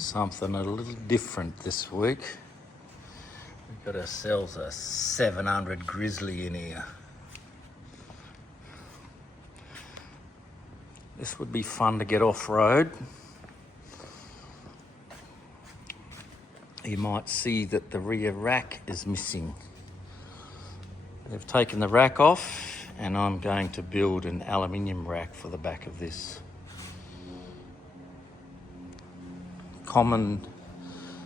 Something a little different this week. We've got ourselves a 700 Grizzly in here. This would be fun to get off-road. You might see that the rear rack is missing. They've taken the rack off and I'm going to build an aluminium rack for the back of this. Common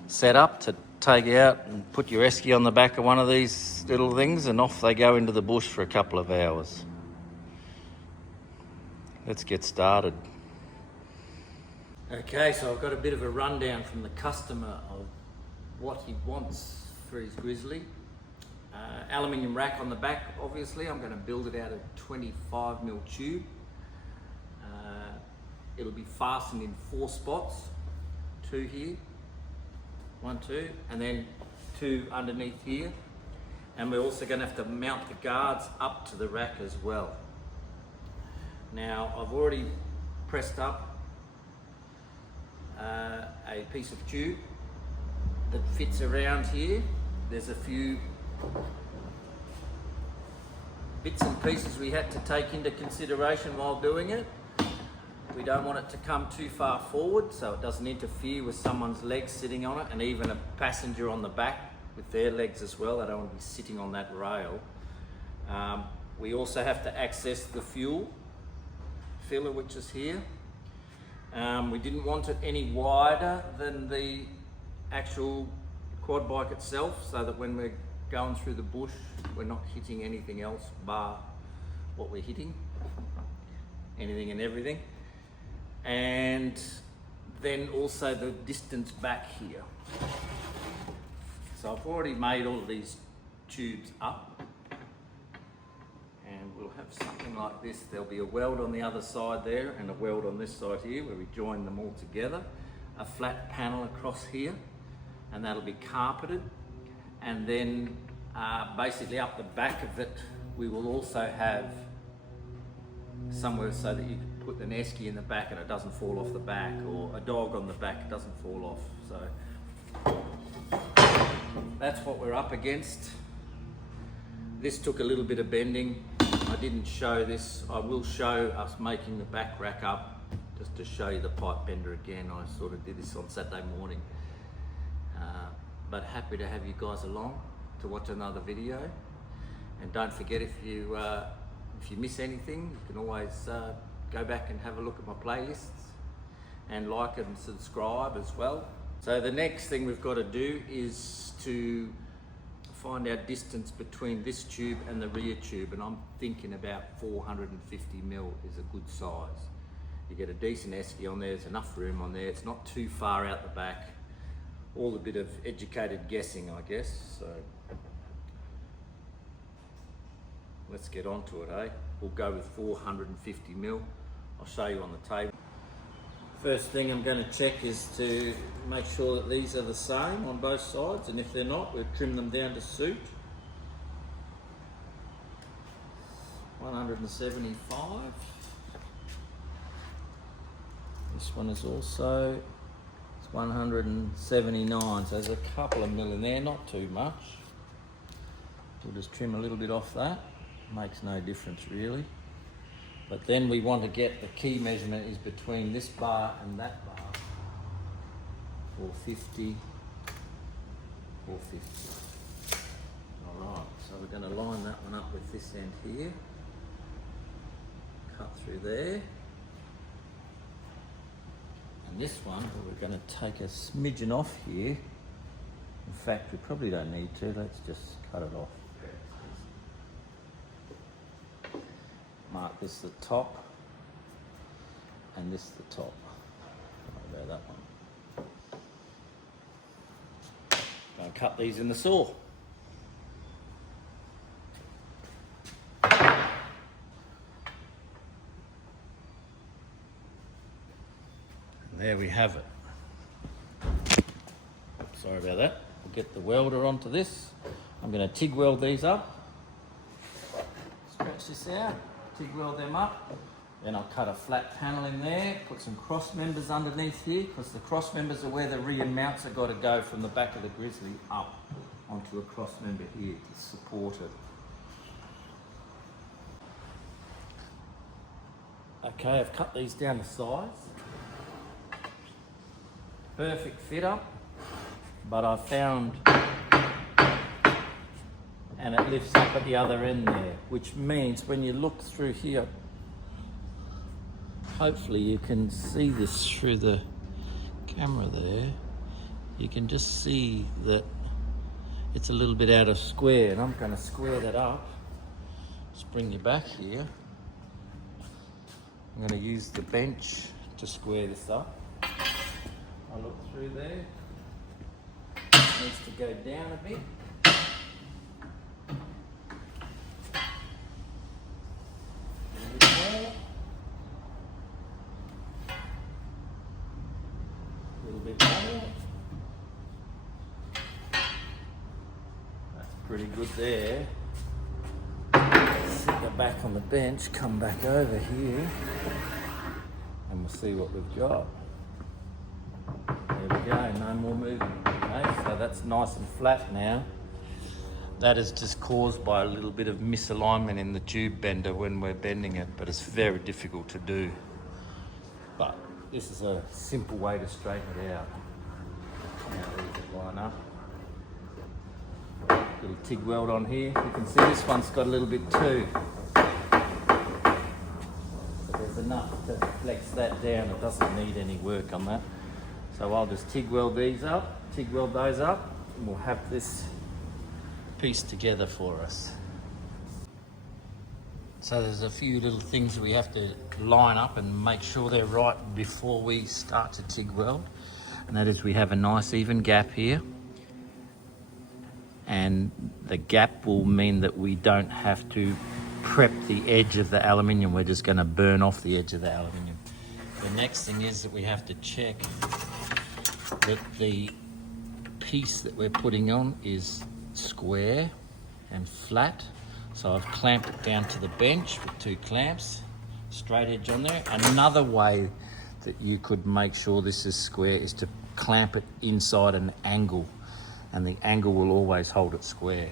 setup to take out and put your esky on the back of one of these little things and off they go into the bush for a couple of hours. Let's get started. Okay, so I've got a bit of a rundown from the customer of what he wants for his Grizzly. Aluminium rack on the back, obviously. I'm going to build it out of 25mm tube. It'll be fastened in 4 spots. 2 here, 1, 2, and then 2 underneath here. And we're also going to have to mount the guards up to the rack as well. Now, I've already pressed up a piece of tube that fits around here. There's a few bits and pieces we had to take into consideration while doing it. We don't want it to come too far forward so it doesn't interfere with someone's legs sitting on it, and even a passenger on the back with their legs as well. They don't want to be sitting on that rail. We also have to access the fuel filler, which is here. We didn't want it any wider than the actual quad bike itself, so that when we're going through the bush we're not hitting anything else bar what we're hitting, anything and everything. And then also the distance back here. So I've already made all of these tubes up, and we'll have something like this. There'll be a weld on the other side there and a weld on this side here where we join them all together. A flat panel across here, and that'll be carpeted. And then basically up the back of it we will also have somewhere so that you can put an esky in the back and it doesn't fall off the back, or a dog on the back, it doesn't fall off. So that's what we're up against. This took a little bit of bending. I didn't show this. I will show us making the back rack up, just to show you the pipe bender again. I sort of did this on Saturday morning. But happy to have you guys along to watch another video. And don't forget, if you miss anything, you can always go back and have a look at my playlists, and like and subscribe as well. So the next thing we've got to do is to find our distance between this tube and the rear tube, and I'm thinking about 450mm is a good size. You get a decent esky on there, there's enough room on there, it's not too far out the back. All a bit of educated guessing, I guess. So let's get on to it, eh? We'll go with 450mm. I'll show you on the table. First thing I'm going to check is to make sure that these are the same on both sides, and if they're not, we'll trim them down to suit. 175. This one is also 179, so there's a couple of mil in there, not too much. We'll just trim a little bit off that. Makes no difference really. But then we want to get the key measurement is between this bar and that bar. 450, 450. Alright, so we're going to line that one up with this end here. Cut through there. And this one, we're going to take a smidgen off here. In fact, we probably don't need to. Let's just cut it off. Mark this the top, and this the top. Don't worry about that one. Going to cut these in the saw. And there we have it. Sorry about that. We'll get the welder onto this. I'm going to TIG weld these up. Stretch this out. TIG weld them up. Then I'll cut a flat panel in there, put some cross members underneath here, because the cross members are where the rear mounts have got to go from the back of the Grizzly up onto a cross member here to support it. Okay, I've cut these down to size. Perfect fit up, but I found, and it lifts up at the other end there, which means when you look through here, hopefully you can see this through the camera there. You can just see that it's a little bit out of square, and I'm going to square that up. Just bring you back here. I'm going to use the bench to square this up. I look through there. It needs to go down a bit. A little bit more. A little bit more. That's pretty good there. Sit that back on the bench, come back over here, and we'll see what we've got. There we go, no more movement. Okay, so that's nice and flat now. That is just caused by a little bit of misalignment in the tube bender when we're bending it, but it's very difficult to do. But this is a simple way to straighten it out. Now these line up. Little TIG weld on here. You can see this one's got a little bit too. So there's enough to flex that down. It doesn't need any work on that. So I'll just TIG weld these up, TIG weld those up, and we'll have this piece together for us. So there's a few little things we have to line up and make sure they're right before we start to TIG weld. And that is, we have a nice even gap here. And the gap will mean that we don't have to prep the edge of the aluminium. We're just going to burn off the edge of the aluminium. The next thing is that we have to check that the piece that we're putting on is square and flat. So I've clamped it down to the bench with 2 clamps, straight edge on there. Another way that you could make sure this is square is to clamp it inside an angle, and the angle will always hold it square.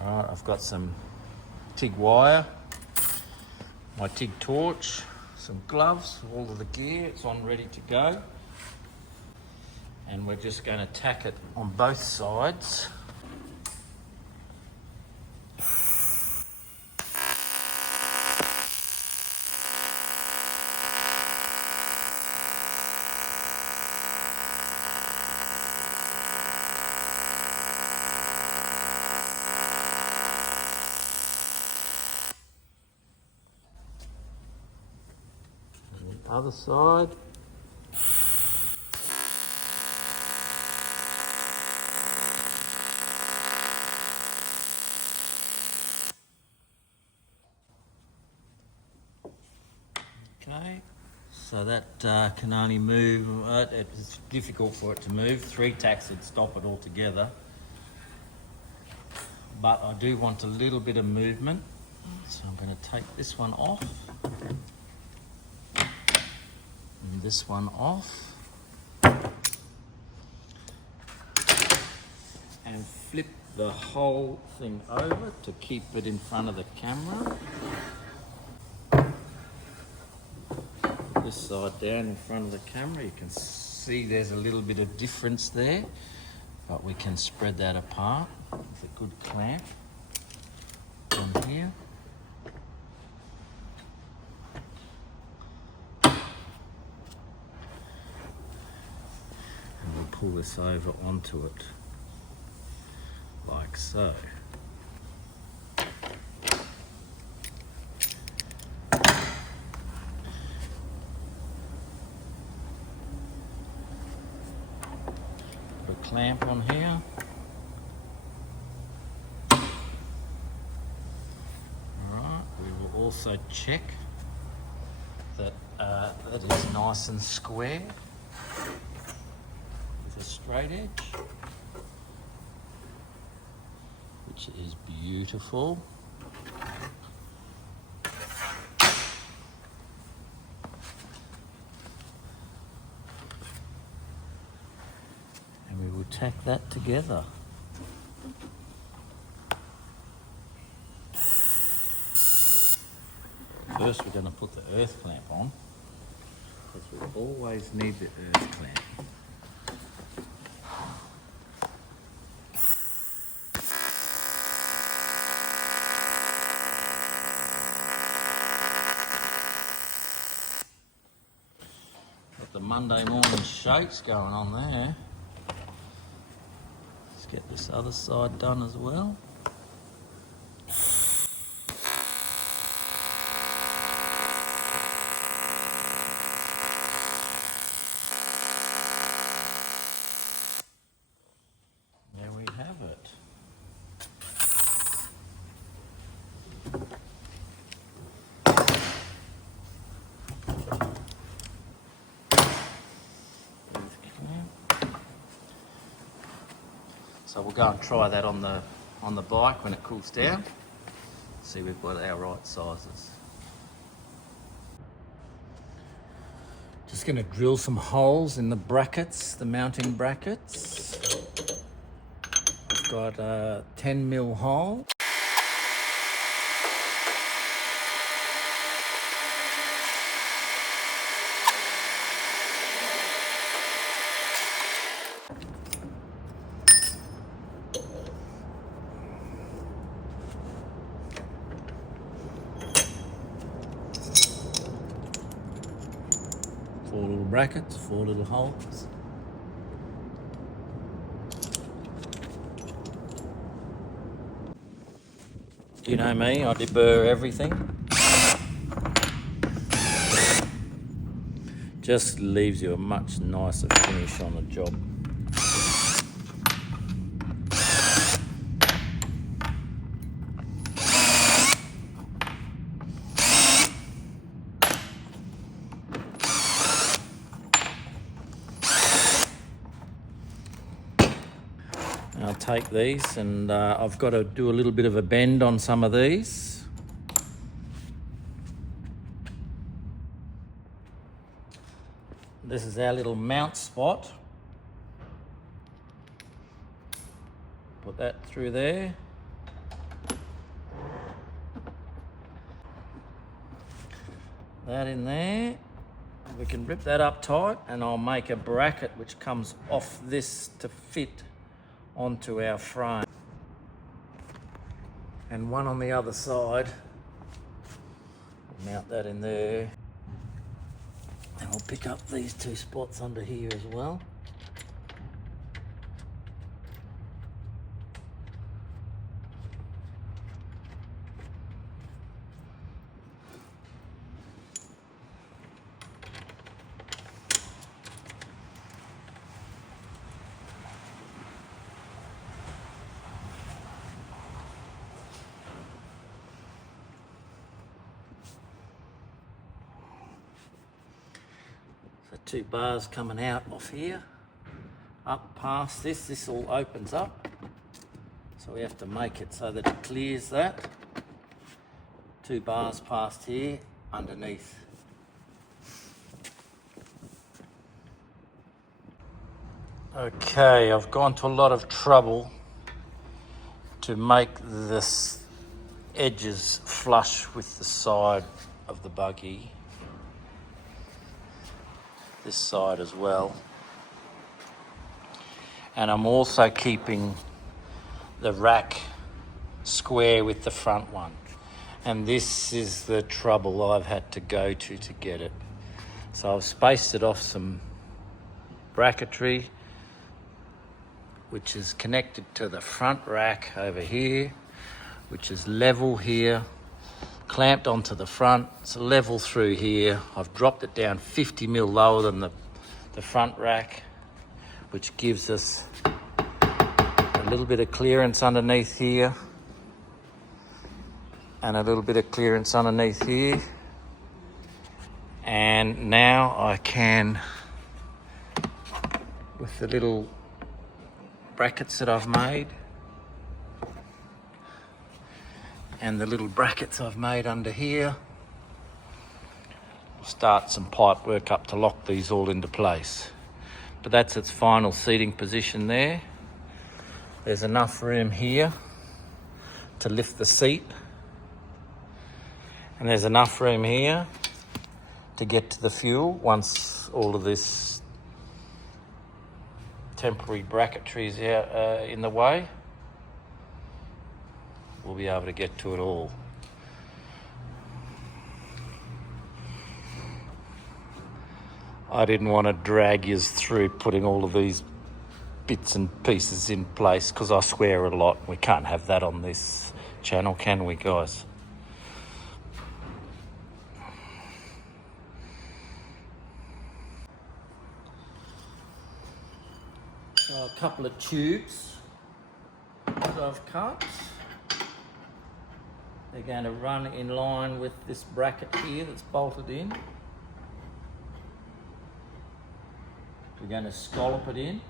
All right, I've got some TIG wire, my TIG torch, some gloves, all of the gear, it's on ready to go. And we're just going to tack it on both sides. Other side. Okay, so that can only move, it's difficult for it to move. 3 tacks would stop it altogether. But I do want a little bit of movement, so I'm going to take this one off. And this one off, and flip the whole thing over to keep it in front of the camera. Put this side down in front of the camera. You can see there's a little bit of difference there, but we can spread that apart with a good clamp on here. Pull this over onto it like so. Put a clamp on here. Alright, we will also check that that is nice and square. Straight edge, which is beautiful. we'll tack that together. First we're going to put the earth clamp on, because we always need the earth clamp. Got the Monday morning shakes going on there. Let's get this other side done as well. So we'll go and try that on the bike when it cools down. See we've got our right sizes. Just going to drill some holes in the brackets, the mounting brackets. I've got a 10mm hole. Four little brackets, 4 little holes. You know me, I deburr everything. Just leaves you a much nicer finish on a job. I'll take these and I've got to do a little bit of a bend on some of these. This is our little mount spot. Put that through there. That in there. We can rip that up tight and I'll make a bracket which comes off this to fit onto our frame, and one on the other side. We'll mount that in there, and I'll pick up these 2 spots under here as well. The 2 bars coming out off here, up past this all opens up. So we have to make it so that it clears that. 2 bars past here, underneath. Okay, I've gone to a lot of trouble to make this edges flush with the side of the buggy. This side as well, and I'm also keeping the rack square with the front one, and this is the trouble I've had to go to get it. So I've spaced it off some bracketry which is connected to the front rack over here, which is level here, clamped onto the front. It's level through here. I've dropped it down 50mm lower than the front rack, which gives us a little bit of clearance underneath here and a little bit of clearance underneath here. And now I can, with the little brackets that I've made and the little brackets I've made under here, we'll start some pipe work up to lock these all into place. but that's its final seating position there. There's enough room here to lift the seat, and there's enough room here to get to the fuel once all of this temporary bracketry is out in the way. We'll be able to get to it all. I didn't want to drag you through putting all of these bits and pieces in place because I swear a lot. We can't have that on this channel, can we, guys? So a couple of tubes that I've cut. They're going to run in line with this bracket here that's bolted in. We're going to scallop it in.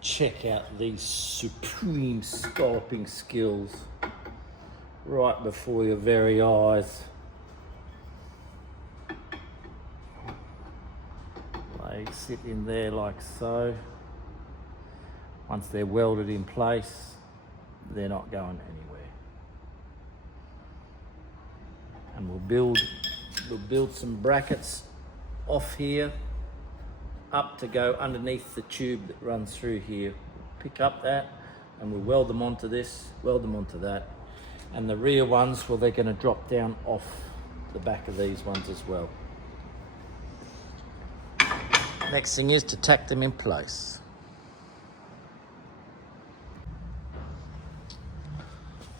Check out these supreme scalloping skills right before your very eyes. They sit in there like so. Once they're welded in place, they're not going anywhere. And we'll build some brackets off here up to go underneath the tube that runs through here. Pick up that and we'll weld them onto this, weld them onto that. And the rear ones, well, they're going to drop down off the back of these ones as well. Next thing is to tack them in place.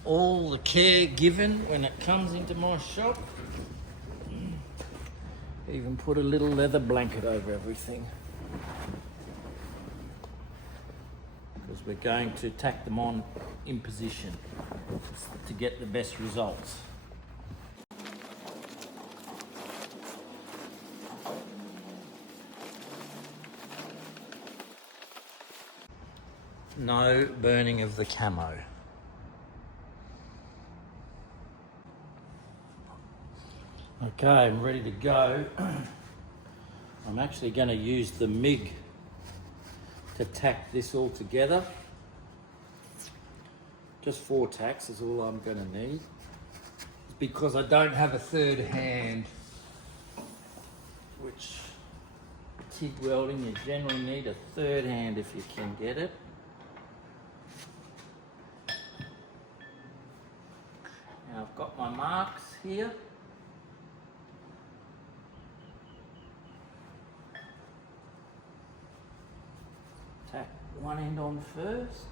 All the care given when it comes into my shop. Even put a little leather blanket over everything. Because we're going to tack them on in position to get the best results. No burning of the camo. Okay, I'm ready to go. I'm actually going to use the MIG to tack this all together. Just 4 tacks is all I'm going to need. Because I don't have a third hand, which TIG welding, you generally need a third hand if you can get it. Now I've got my marks here. Tack one end on first.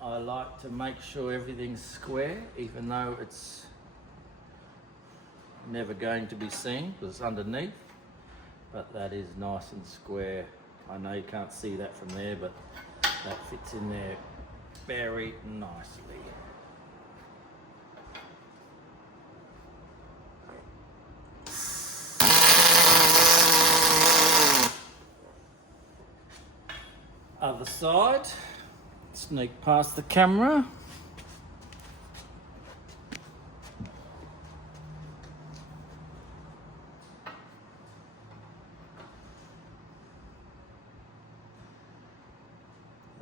I like to make sure everything's square, even though it's never going to be seen because it's underneath, but that is nice and square. I know you can't see that from there, but that fits in there very nicely. Other side, sneak past the camera.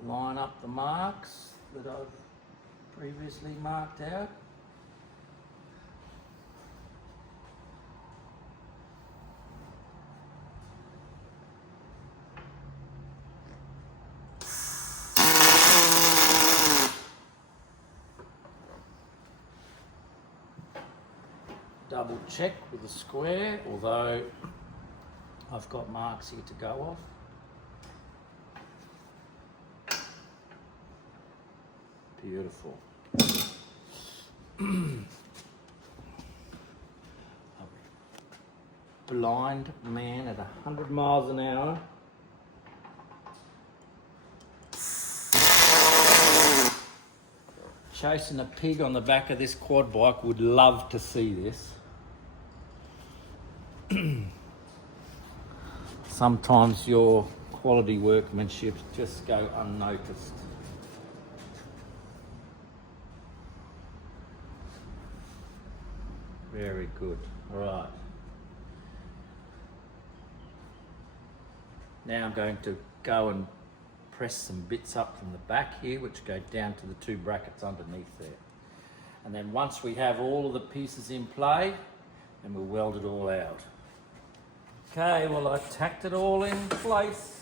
Line up the marks that I've previously marked out. Double check with the square, although I've got marks here to go off. Beautiful. A blind man at 100 miles an hour. Chasing a pig on the back of this quad bike would love to see this. Sometimes your quality workmanship just go unnoticed. Very good. All right. Now I'm going to go and press some bits up from the back here, which go down to the two brackets underneath there. And then once we have all of the pieces in play, then we'll weld it all out. Okay, well, I tacked it all in place.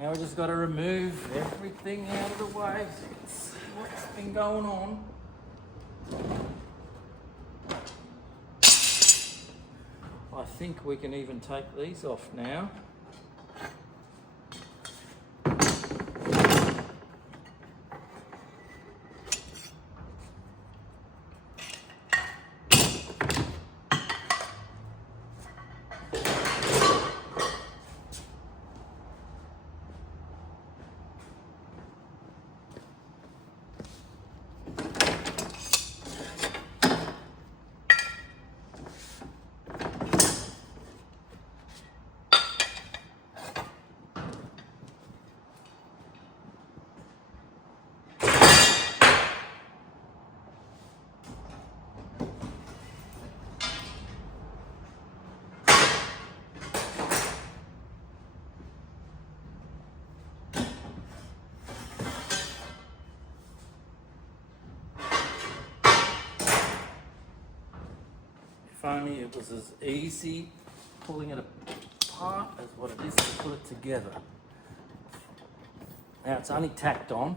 Now we just got to remove everything out of the way so you can see what's been going on. I think we can even take these off now. If only it was as easy pulling it apart as what it is to put it together. Now it's only tacked on.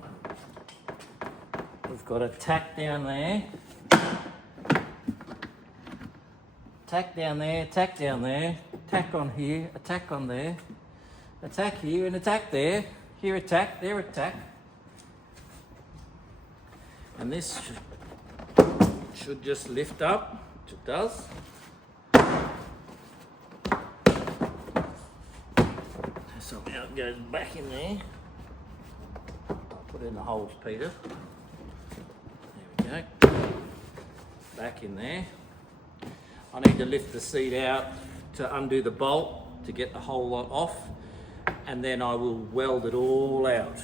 We've got a tack down there, tack down there, tack down there, tack on here, a tack on there, a tack here and a tack there, here a tack, there a tack. And this should just lift up, which it does. Somehow it goes back in there. I'll put it in the holes, Peter. There we go. Back in there. I need to lift the seat out to undo the bolt to get the whole lot off, and then I will weld it all out.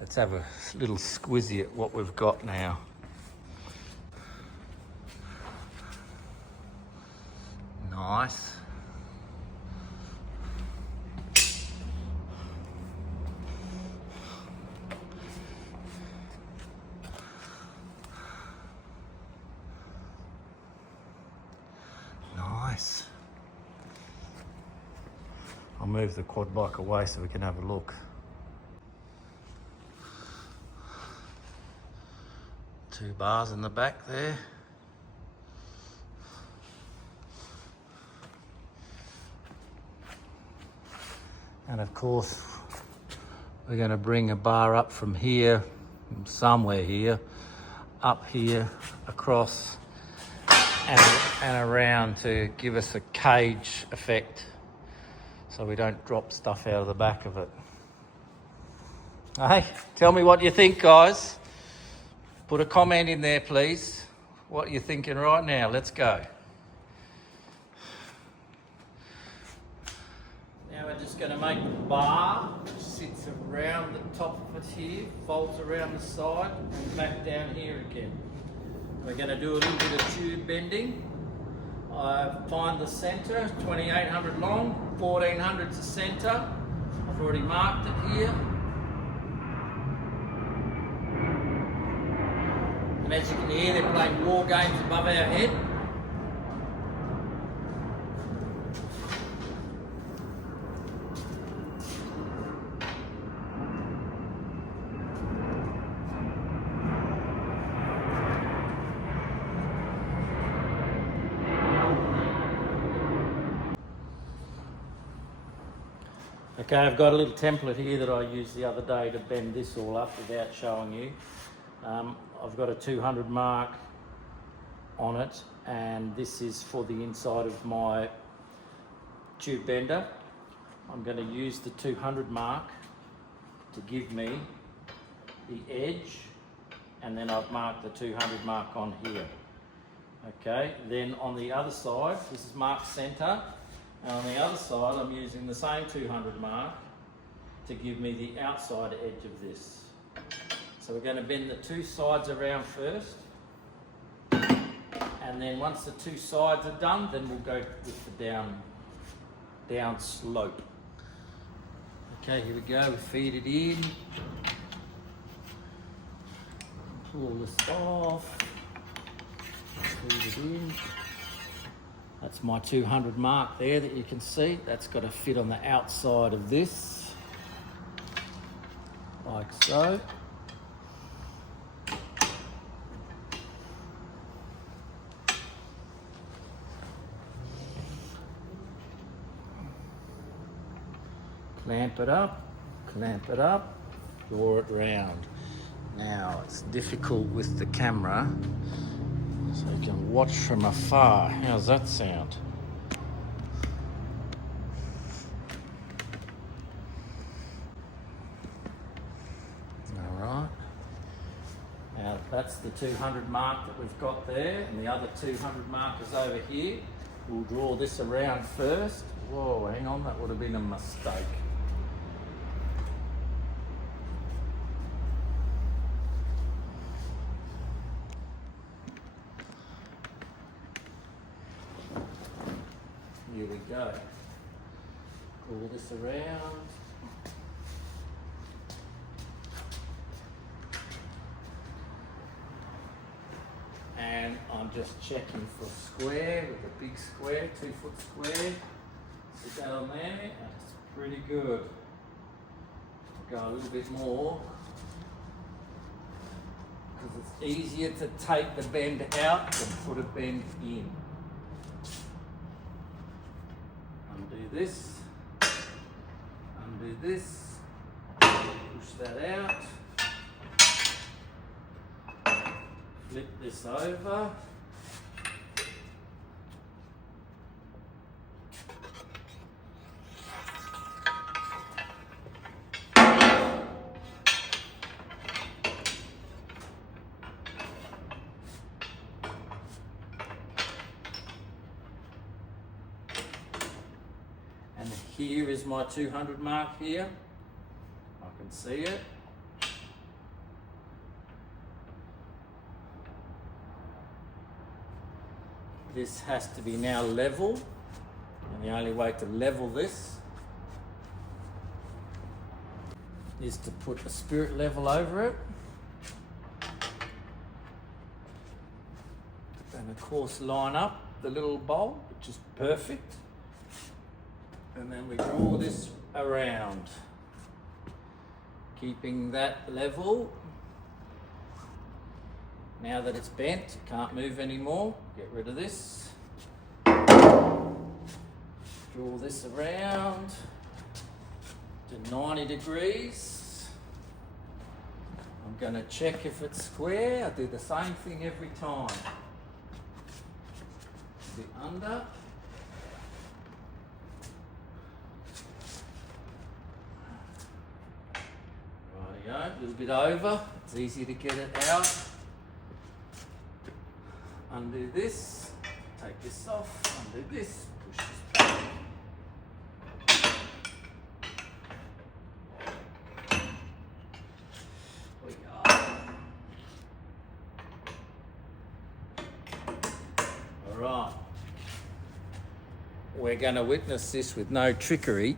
Let's have a little squizzy at what we've got now. Nice. Nice. I'll move the quad bike away so we can have a look. Two bars in the back there. And of course, we're going to bring a bar up from here, somewhere here, up here, across, and around to give us a cage effect so we don't drop stuff out of the back of it. Hey, tell me what you think, guys. Put a comment in there, please. What are you thinking right now? Let's go. Now we're just going to make the bar, which sits around the top of it here, folds around the side and back down here again. We're going to do a little bit of tube bending. I find the centre, 2800 long, 1400's the centre. I've already marked it here. And as you can hear, they're playing war games above our head. Okay, I've got a little template here that I used the other day to bend this all up without showing you. I've got a 200 mark on it, and this is for the inside of my tube bender. I'm going to use the 200 mark to give me the edge, and then I've marked the 200 mark on here. Okay, then on the other side, this is marked center, and on the other side I'm using the same 200 mark to give me the outside edge of this. So we're going to bend the two sides around first, and then once the two sides are done, then we'll go with the down slope. Okay, here we go, we feed it in, pull this off, feed it in. That's my 200 mark there that you can see. That's got to fit on the outside of this, like so. Clamp it up, draw it round. Now it's difficult with the camera, so you can watch from afar. How's that sound? All right. Now that's the 200 mark that we've got there, and the other 200 mark is over here. We'll draw this around first. Whoa, hang on, that would have been a mistake. Here we go. Pull this around. And I'm just checking for a square with a big square, 2 foot square. Sit that on there, and it's pretty good. I'll go a little bit more, because it's easier to take the bend out than put a bend in. Undo this, push that out, flip this over, and here is my 200 mark here. I can see it. This has to be now level, and the only way to level this is to put a spirit level over it, and of course line up the little bowl, which is perfect, and then we draw this around, keeping that level. Now that it's bent, it can't move anymore. Get rid of this. Draw this around to 90 degrees. I'm going to check if it's square. I do the same thing every time. A bit under. Rightio, a little bit over. It's easy to get it out. Undo this, take this off, undo this, push this back. We go. All right. We're going to witness this with no trickery.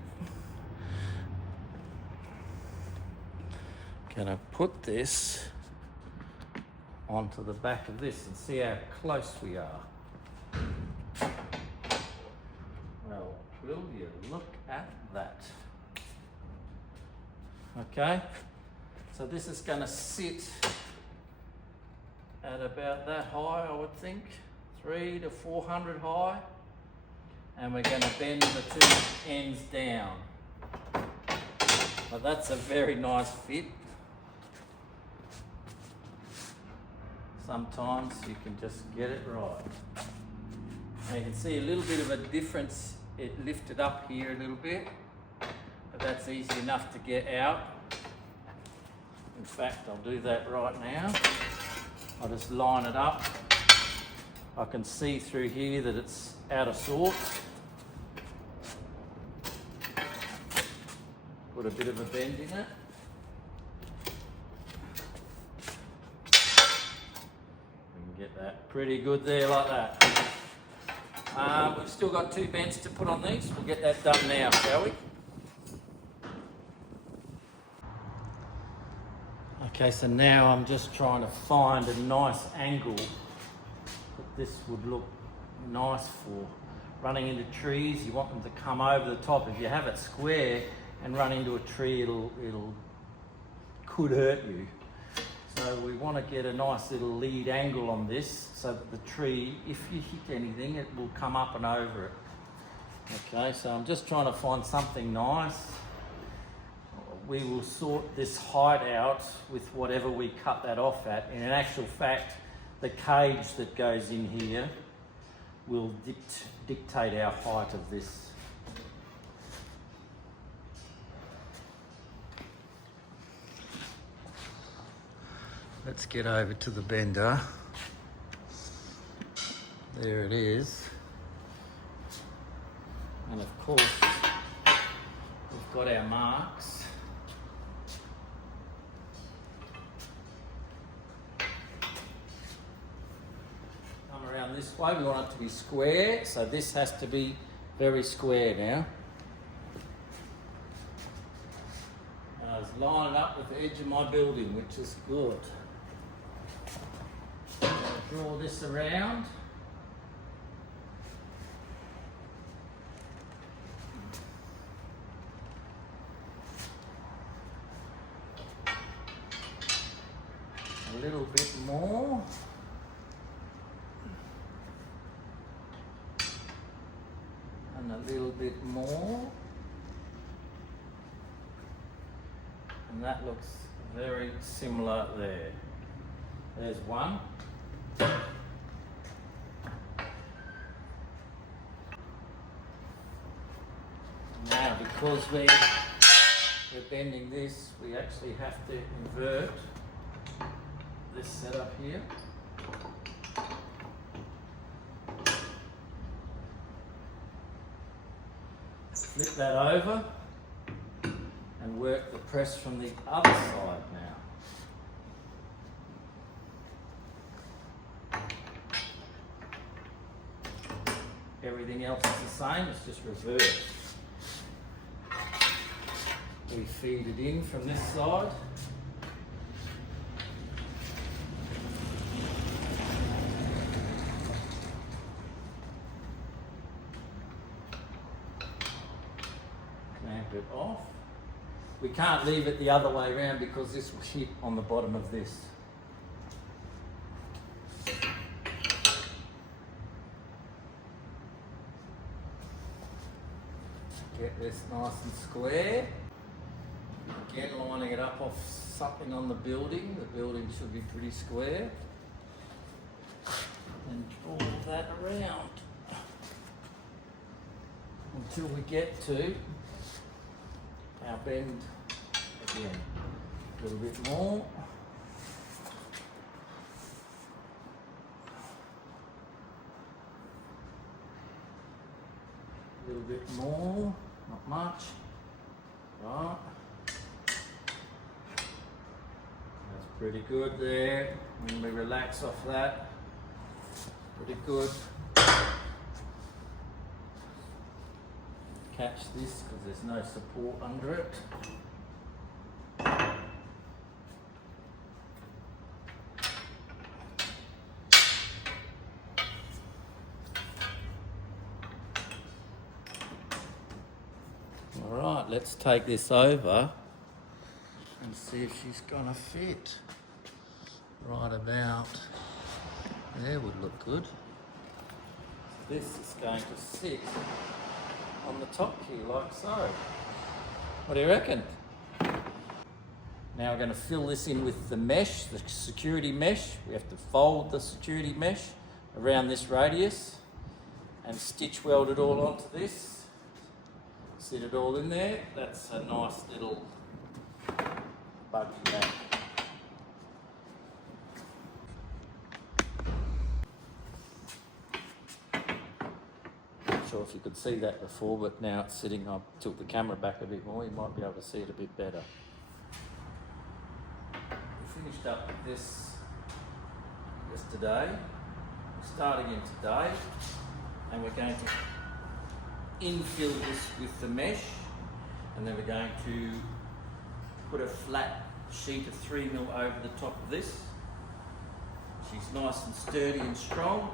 Going to put this onto the back of this and see how close we are. Well, will you look at that? Okay, so this is going to sit at about that high, I would think, 300 to 400 high, and we're going to bend the two ends down. But that's a very nice fit. Sometimes you can just get it right. Now you can see a little bit of a difference. It lifted up here a little bit, but that's easy enough to get out. In fact, I'll do that right now. I'll just line it up. I can see through here that it's out of sorts. Put a bit of a bend in it. We can get that pretty good there like that. We've still got 2 bends to put on these. We'll get that done now, shall we? Okay, so now I'm just trying to find a nice angle that this would look nice for. Running into trees, you want them to come over the top. If you have it square and run into a tree, could hurt you. So we want to get a nice little lead angle on this so that the tree, if you hit anything, it will come up and over it. Okay, so I'm just trying to find something nice. We will sort this height out with whatever we cut that off at. And in actual fact, the cage that goes in here will dictate our height of this. Let's get over to the bender. There it is. And of course, we've got our marks. Come around this way, we want it to be square, so this has to be very square now. I was lining up with the edge of my building, which is good. Draw this around. A little bit more. And a little bit more. And that looks very similar there. There's one. Now, because we're bending this, we actually have to invert this setup here. Flip that over and work the press from the other side now. Everything else is the same, it's just reversed. We feed it in from this side. Clamp it off. We can't leave it the other way around because this will hit on the bottom of this. Get this nice and square. Again, lining it up off something on the building. The building should be pretty square. And draw that around until we get to our bend again. A little bit more. A little bit more, not much. Right. That's pretty good there. When we relax off that, pretty good. Catch this because there's no support under it. Alright, let's take this over and see if she's gonna fit. Right about there would look good. This is going to sit on the top here like so. What do you reckon? Now we're going to fill this in with the mesh, the security mesh. We have to fold the security mesh around this radius and stitch weld it all onto this. Sit it all in there. That's a nice little buggy back. sure if you could see that before, but now it's sitting. I'll tilt the camera back a bit more, you might be able to see it a bit better. We finished up with this yesterday. We're starting in today, and we're going to infill this with the mesh, and then we're going to put a flat sheet of 3mm over the top of this. She's nice and sturdy and strong.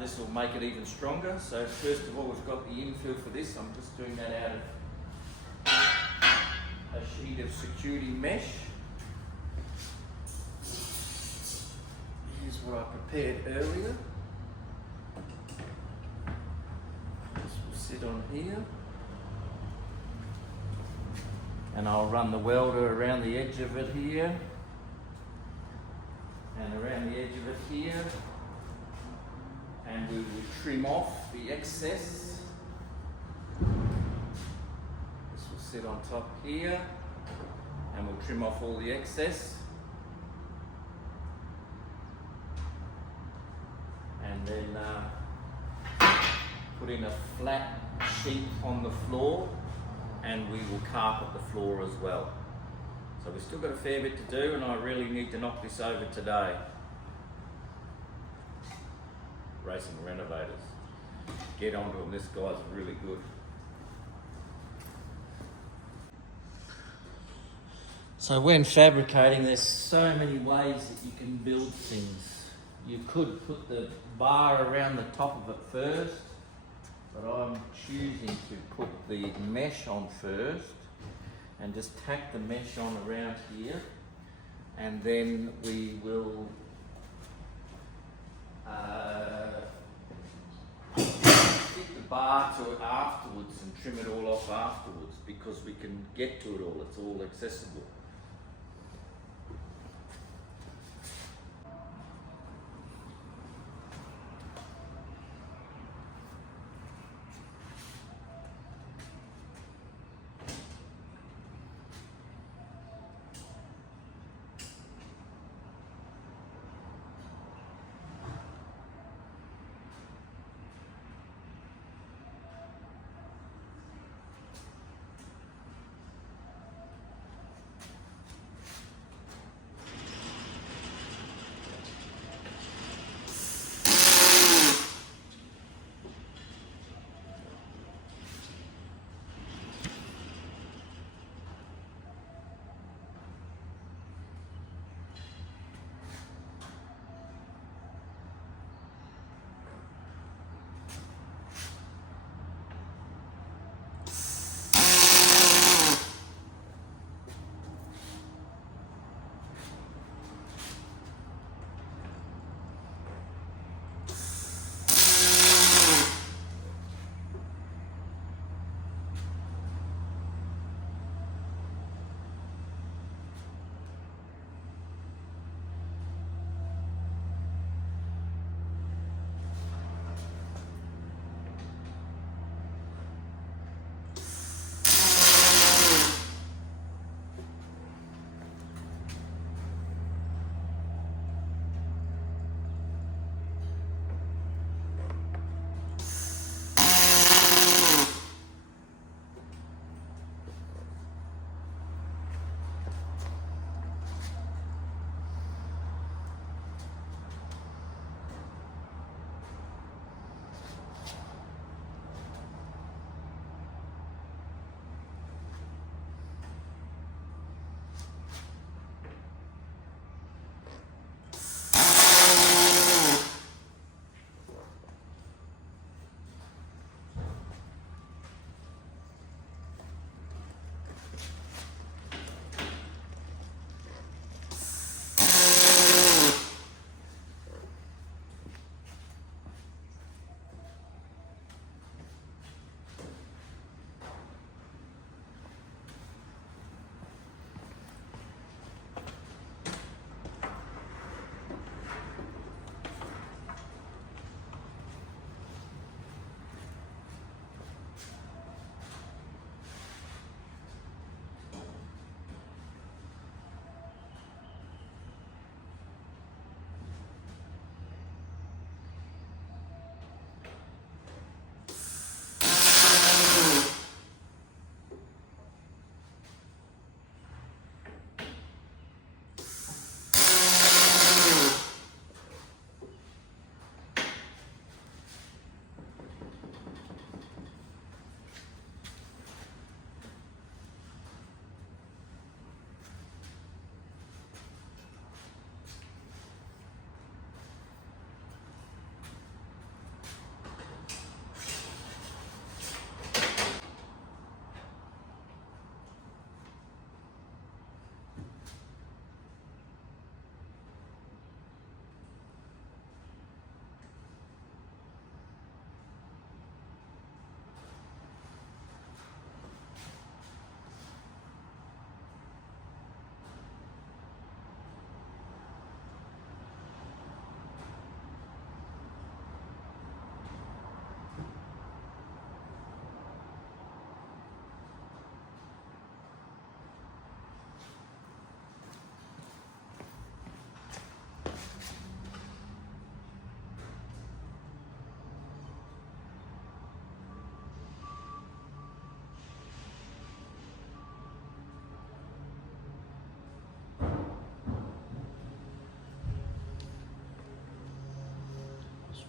This will make it even stronger. So first of all, we've got the infill for this. I'm just doing that out of a sheet of security mesh. Here's what I prepared earlier. This will sit on here. And I'll run the welder around the edge of it here. And around the edge of it here. And we will trim off the excess. This will sit on top here, and we'll trim off all the excess. And then put in a flat sheet on the floor, and we will carpet the floor as well. So we've still got a fair bit to do, and I really need to knock this over today. Racing Renovators. Get onto them, this guy's really good. So when fabricating, there's so many ways that you can build things. You could put the bar around the top of it first, but I'm choosing to put the mesh on first and just tack the mesh on around here, and then we will stick the bar to it afterwards and trim it all off afterwards, because we can get to it all, it's all accessible.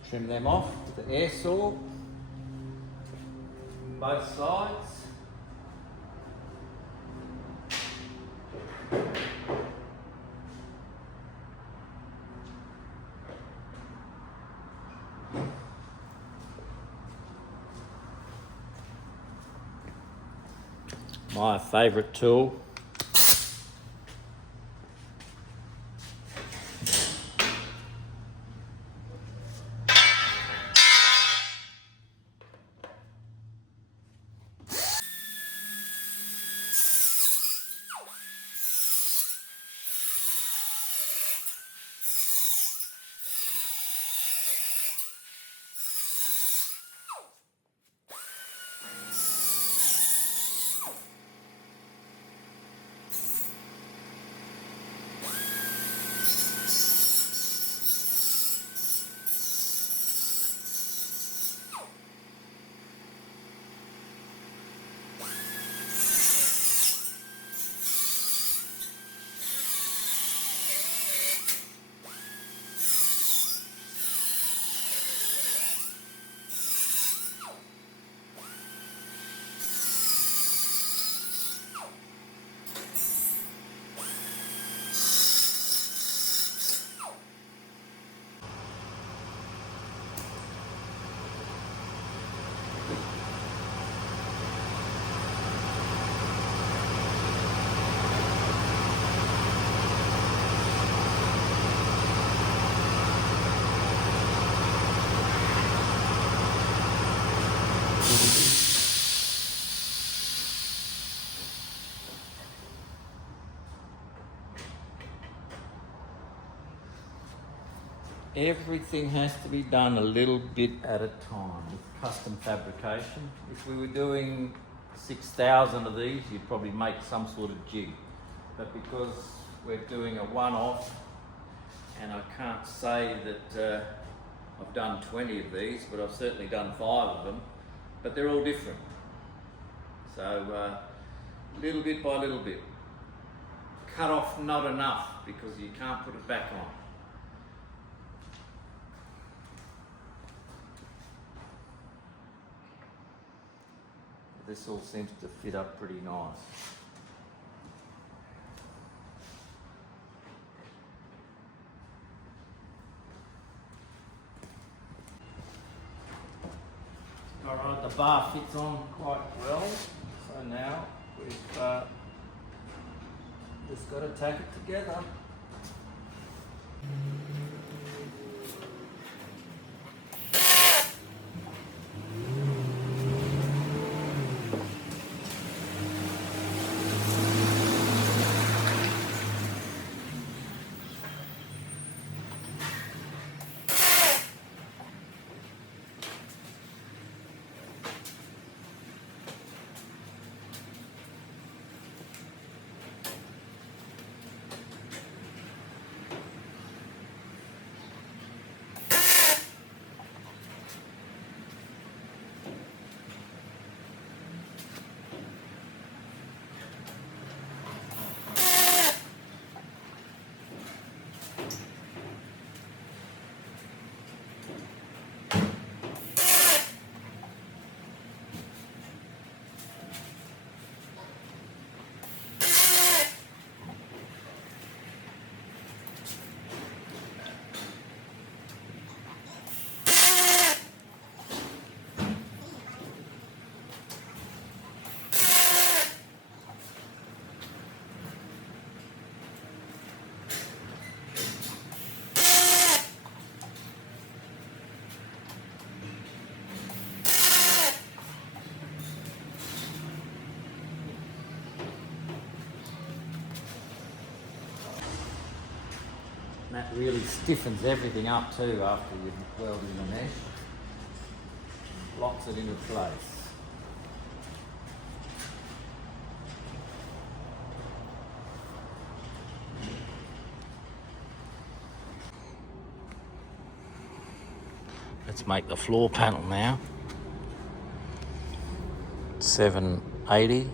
Trim them off with the air saw, both sides. My favourite tool. Everything has to be done a little bit at a time with custom fabrication. If we were doing 6,000 of these, you'd probably make some sort of jig. But because we're doing a one-off, and I can't say that I've done 20 of these, but I've certainly done 5 of them, but they're all different. So little bit by little bit. Cut off not enough because you can't put it back on. This all seems to fit up pretty nice. Alright, the bar fits on quite well, so now we've just got to tack it together. That really stiffens everything up too after you've welded the mesh. Locks it into place. Let's make the floor panel now. 780,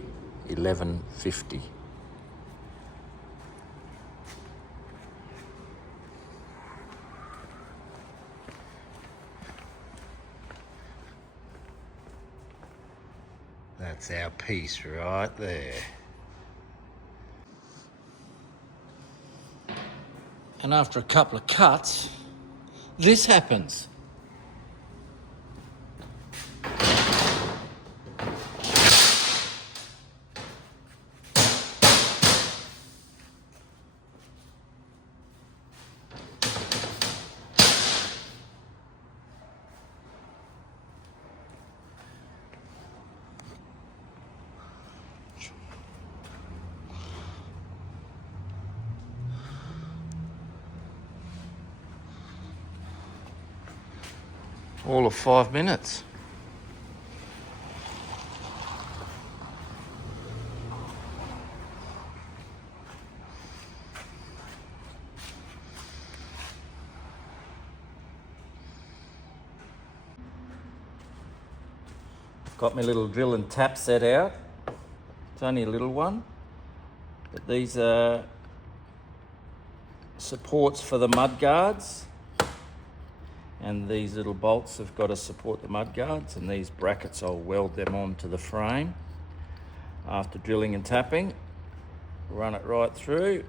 1150. That's our piece right there. And after a couple of cuts, this happens. All of 5 minutes. Got my little drill and tap set out. It's only a little one, but these are supports for the mud guards. And these little bolts have got to support the mud guards, and these brackets, I'll weld them onto the frame after drilling and tapping. Run it right through.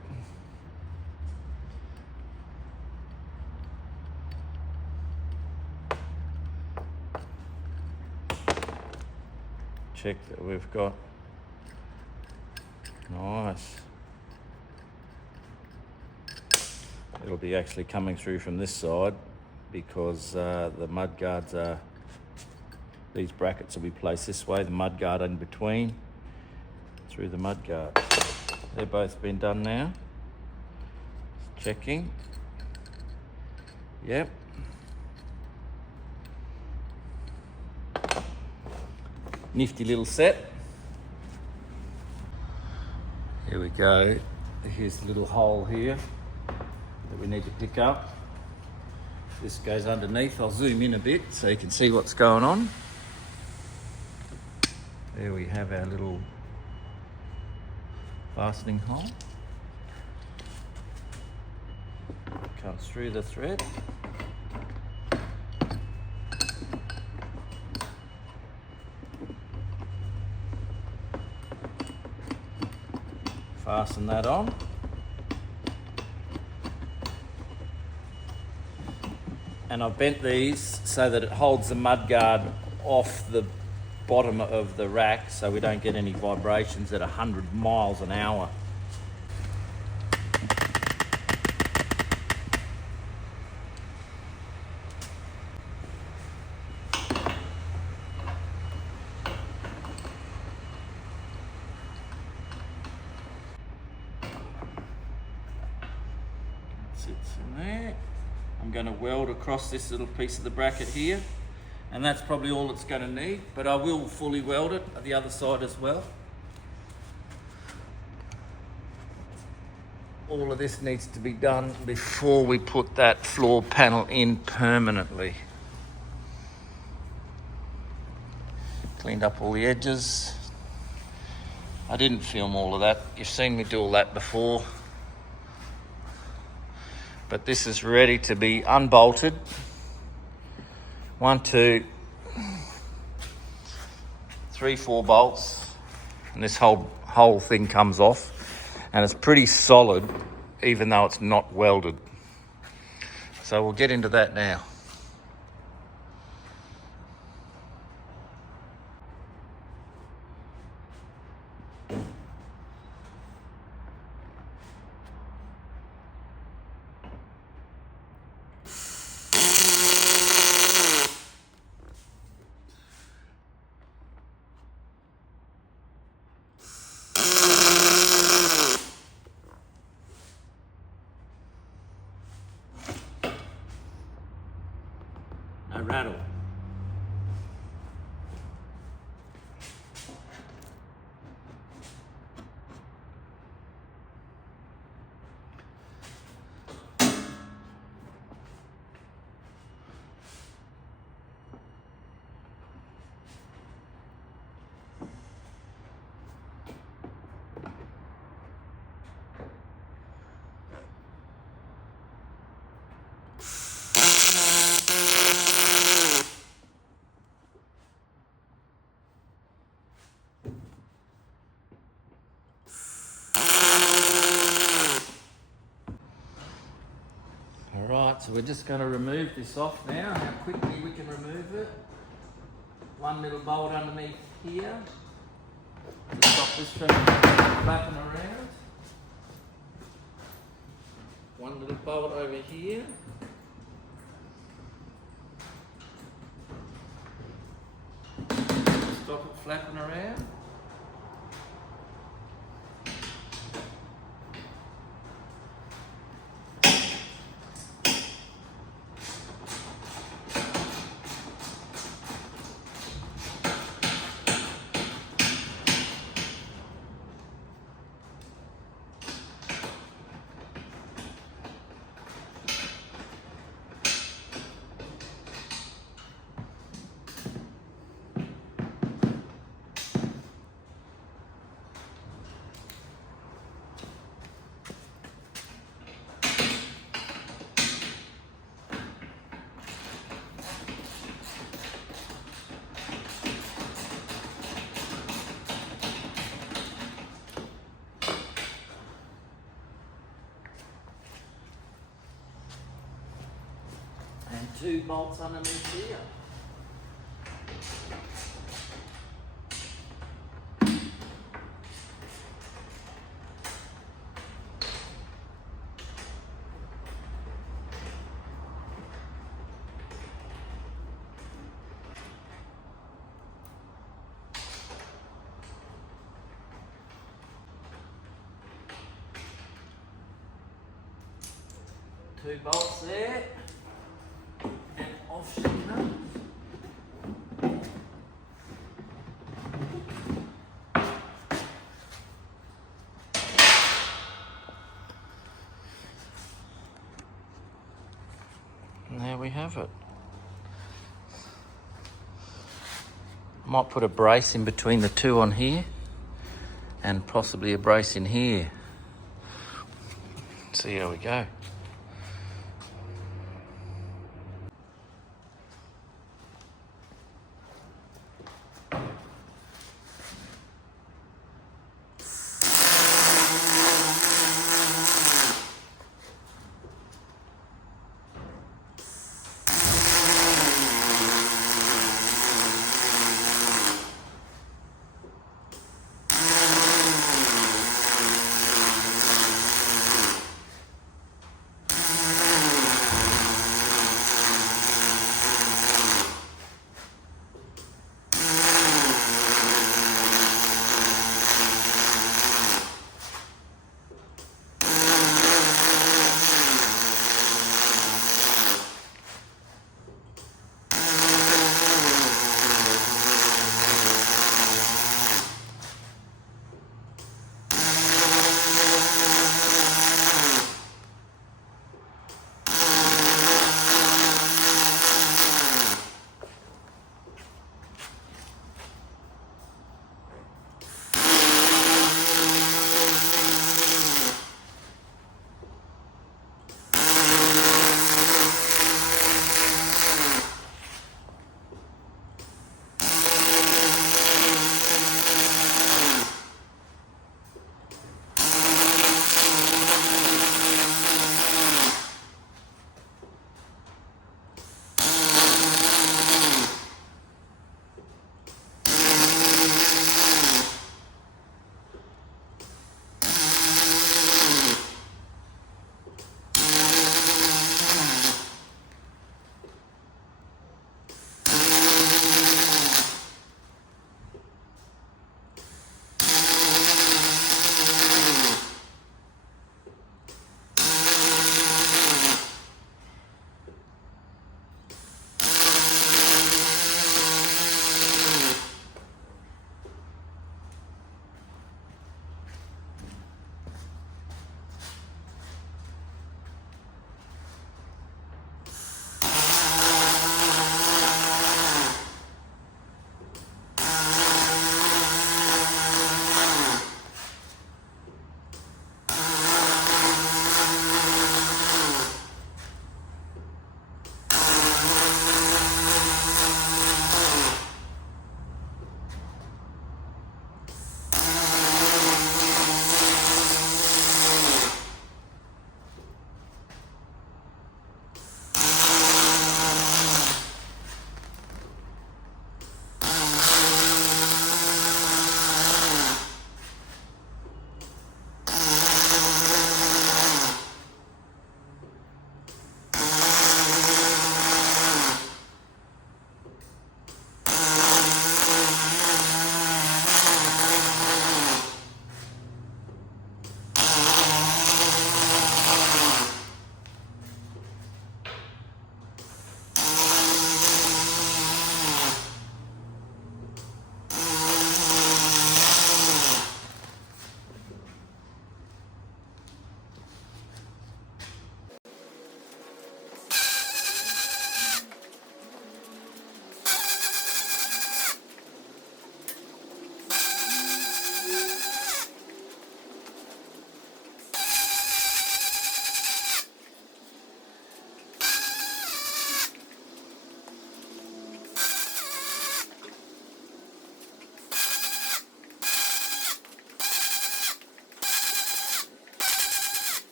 Check that we've got, nice. It'll be actually coming through from this side, because the mud guards are, these brackets will be placed this way, the mud guard in between, through the mud guard. They've both been done now. Checking. Yep. Nifty little set. Here we go. Here's the little hole here that we need to pick up. This goes underneath. I'll zoom in a bit so you can see what's going on. There we have our little fastening hole. Comes through the thread. Fasten that on. And I've bent these so that it holds the mud guard off the bottom of the rack, so we don't get any vibrations at 100 miles an hour. Sits in there. I'm going to weld across this little piece of the bracket here, and that's probably all it's going to need, but I will fully weld it at the other side as well. All of this needs to be done before we put that floor panel in permanently. Cleaned up all the edges. I didn't film all of that. You've seen me do all that before. But this is ready to be unbolted. 1, 2, 3, 4 bolts, and this whole thing comes off, and it's pretty solid even though it's not welded. So we'll get into that now. No rattle. Alright, so we're just going to remove this off now. How quickly we can remove it. One little bolt underneath here to stop this from flapping around. One little bolt over here. Stop it flapping around. And 2 bolts underneath here. Two bolts there. And off she comes. And there we have it. Might put a brace in between the two on here and possibly a brace in here. See how we go.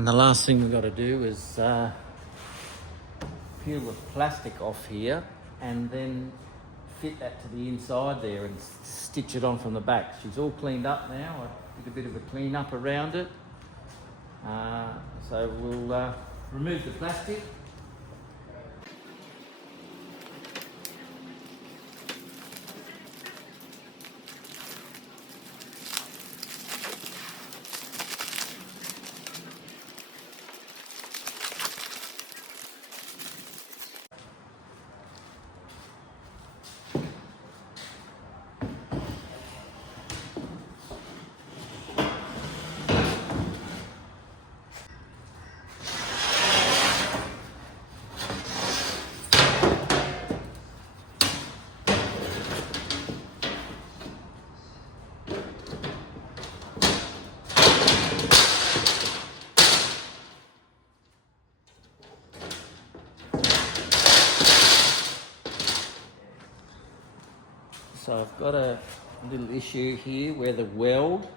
And the last thing we've got to do is peel the plastic off here and then fit that to the inside there and stitch it on from the back. She's all cleaned up now. I did a bit of a clean up around it. So we'll remove the plastic. So I've got a little issue here where the weld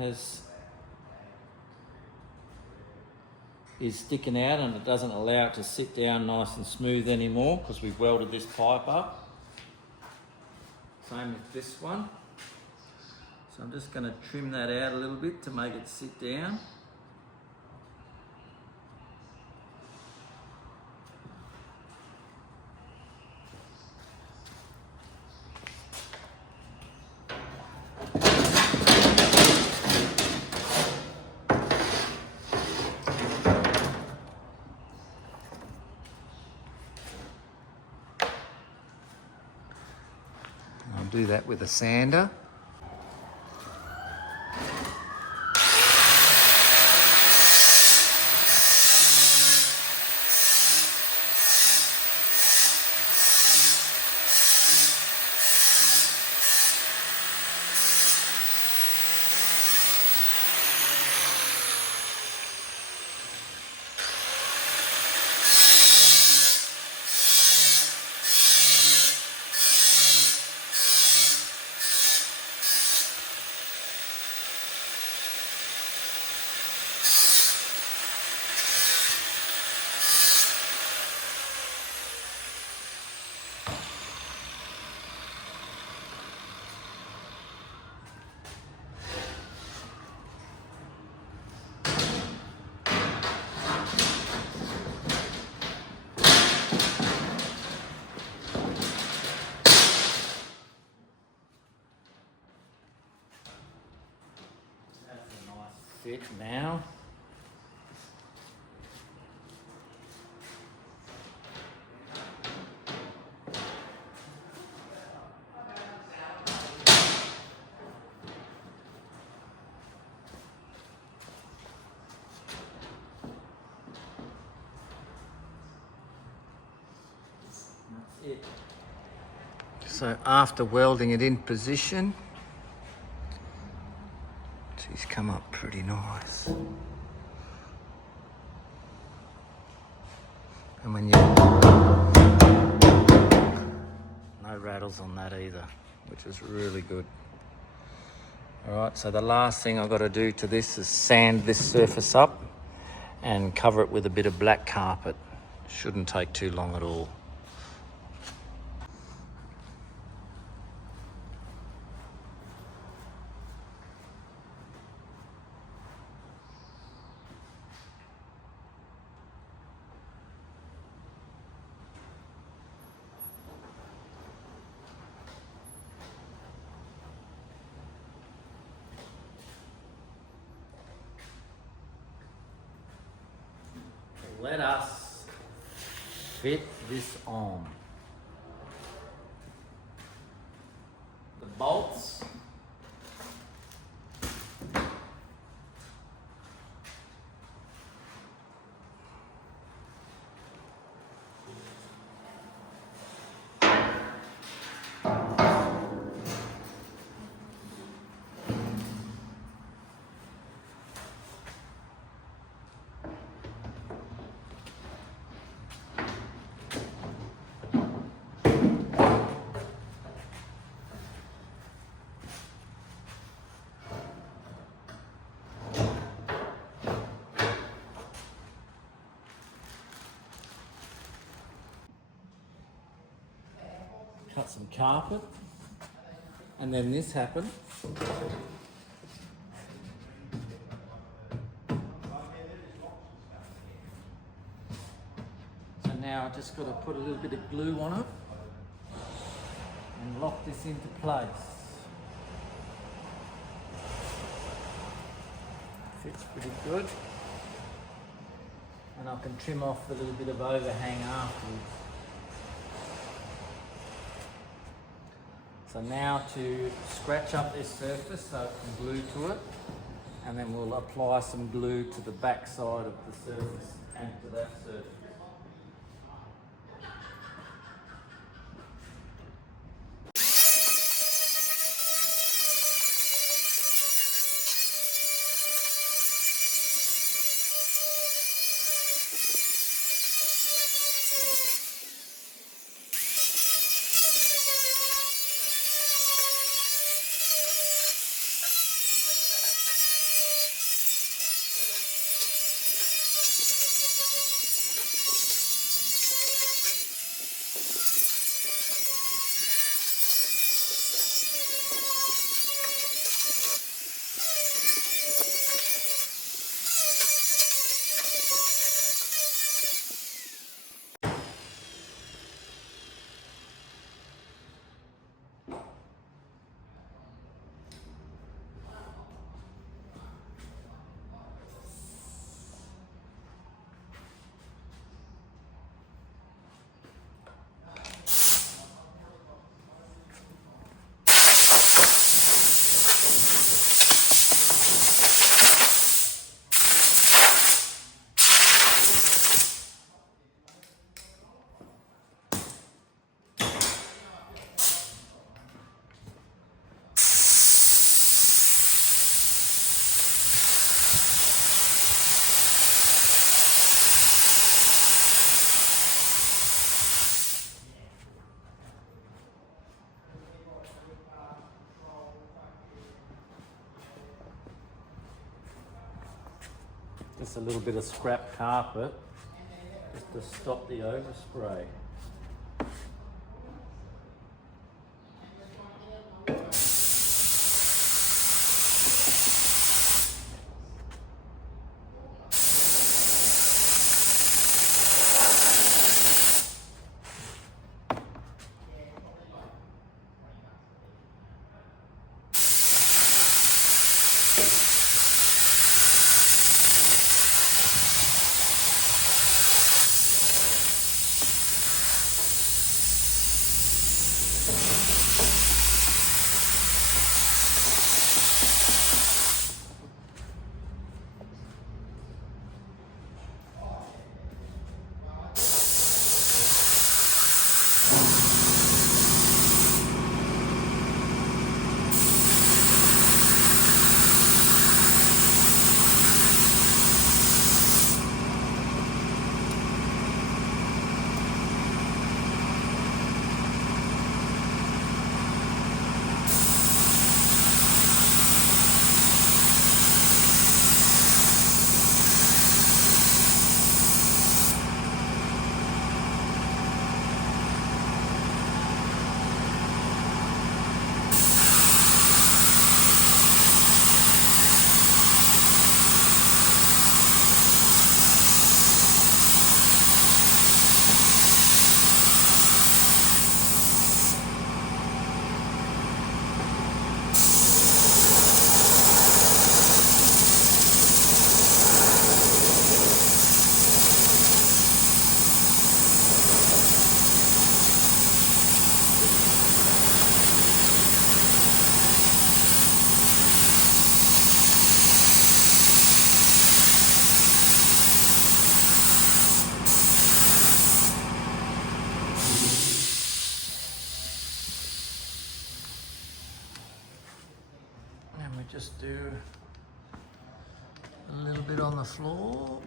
is sticking out and it doesn't allow it to sit down nice and smooth anymore because we've welded this pipe up. Same with this one. So I'm just going to trim that out a little bit to make it sit down. Do that with a sander. Fit now. That's it. So after welding it in position, she's come up pretty nice. And when you... no rattles on that either, which is really good. Alright, so the last thing I've got to do to this is sand this surface up and cover it with a bit of black carpet. Shouldn't take too long at all. Let us fit this on. The bolts. cut some carpet, and then this happened. So now I just got to put a little bit of glue on it and lock this into place. Fits pretty good. And I can trim off the little bit of overhang afterwards. So now to scratch up this surface so it can glue to it, and then we'll apply some glue to the back side of the surface and to that surface. Just a little bit of scrap carpet just to stop the overspray. Just do a little bit on the floor.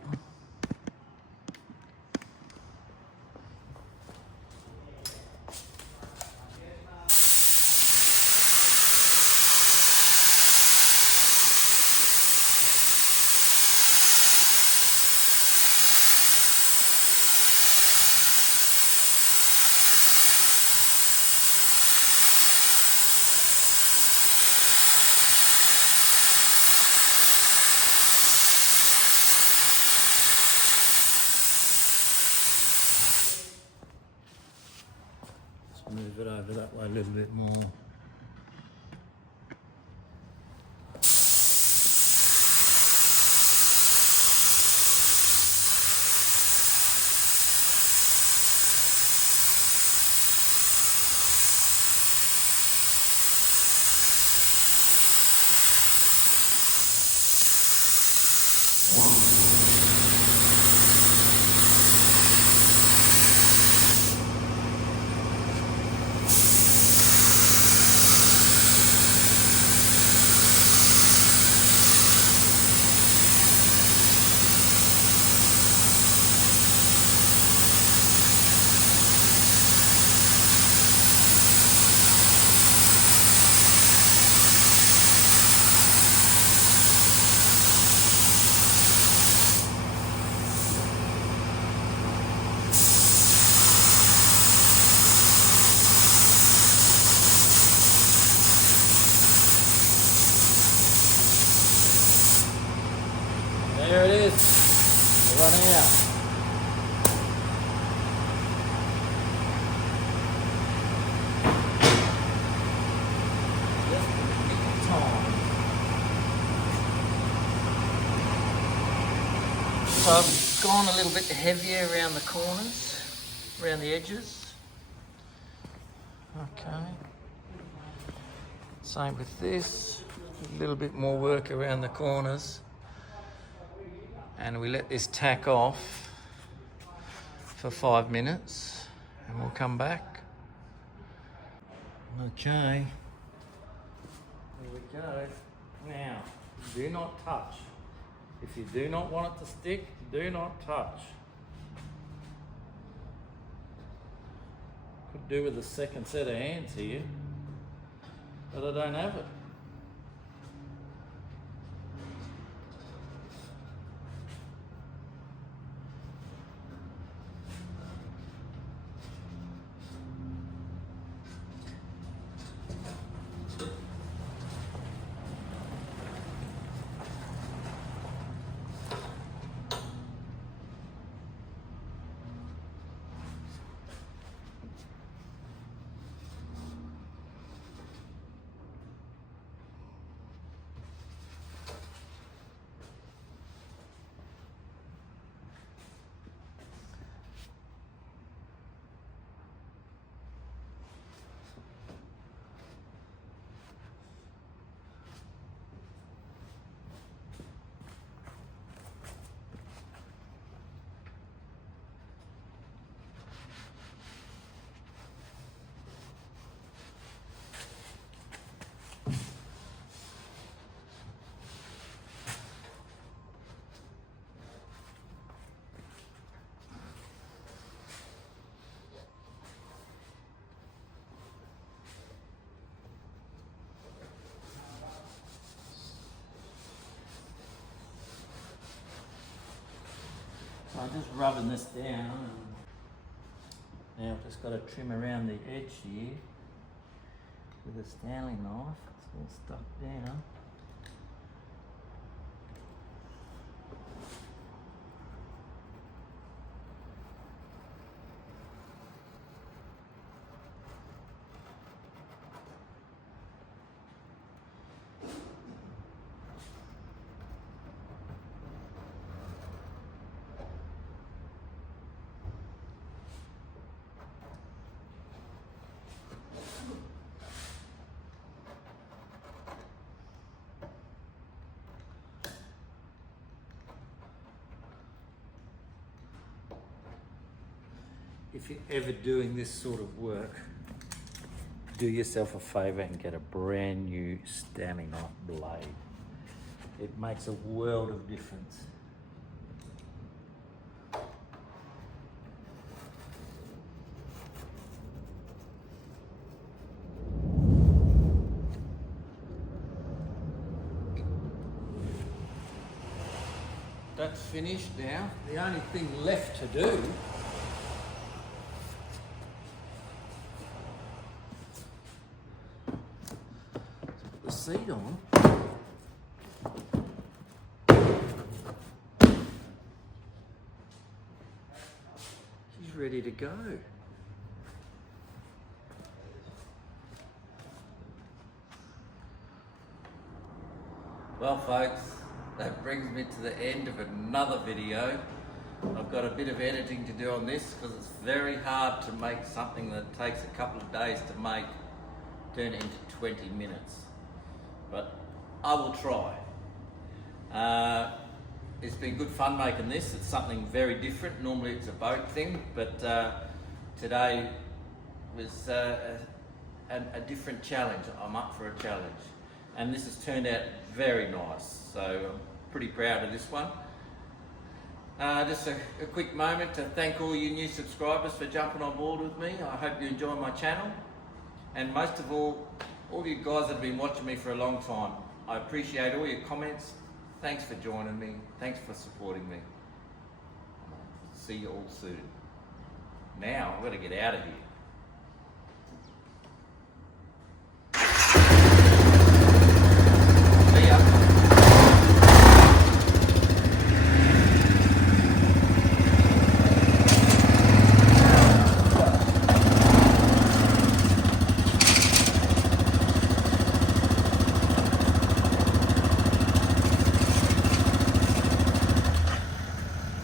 Go that way a little bit more. There it is, we're running out. Just a bit of time. So I've gone a little bit heavier around the corners, around the edges. Okay. Same with this, a little bit more work around the corners. And we let this tack off for 5 minutes and we'll come back. Okay, here we go. Now, do not touch. If you do not want it to stick, do not touch. Could do with a second set of hands here, but I don't have it. So I'm just rubbing this down. Now I've just got to trim around the edge here with a Stanley knife. It's all stuck down. If you're ever doing this sort of work, do yourself a favour and get a brand new Stanley knife blade. It makes a world of difference. That's finished now. The only thing left to do seat on. She's ready to go. Well folks, that brings me to the end of another video. I've got a bit of editing to do on this because it's very hard to make something that takes a couple of days to make turn it into 20 minutes. But I will try. It's been good fun making this. It's something very different. Normally it's a boat thing, but today was a different challenge. I'm up for a challenge. And this has turned out very nice. So I'm pretty proud of this one. Just a quick moment to thank all you new subscribers for jumping on board with me. I hope you enjoy my channel. And most of all you guys that have been watching me for a long time. I appreciate all your comments. Thanks for joining me. Thanks for supporting me. See you all soon. Now, I've got to get out of here.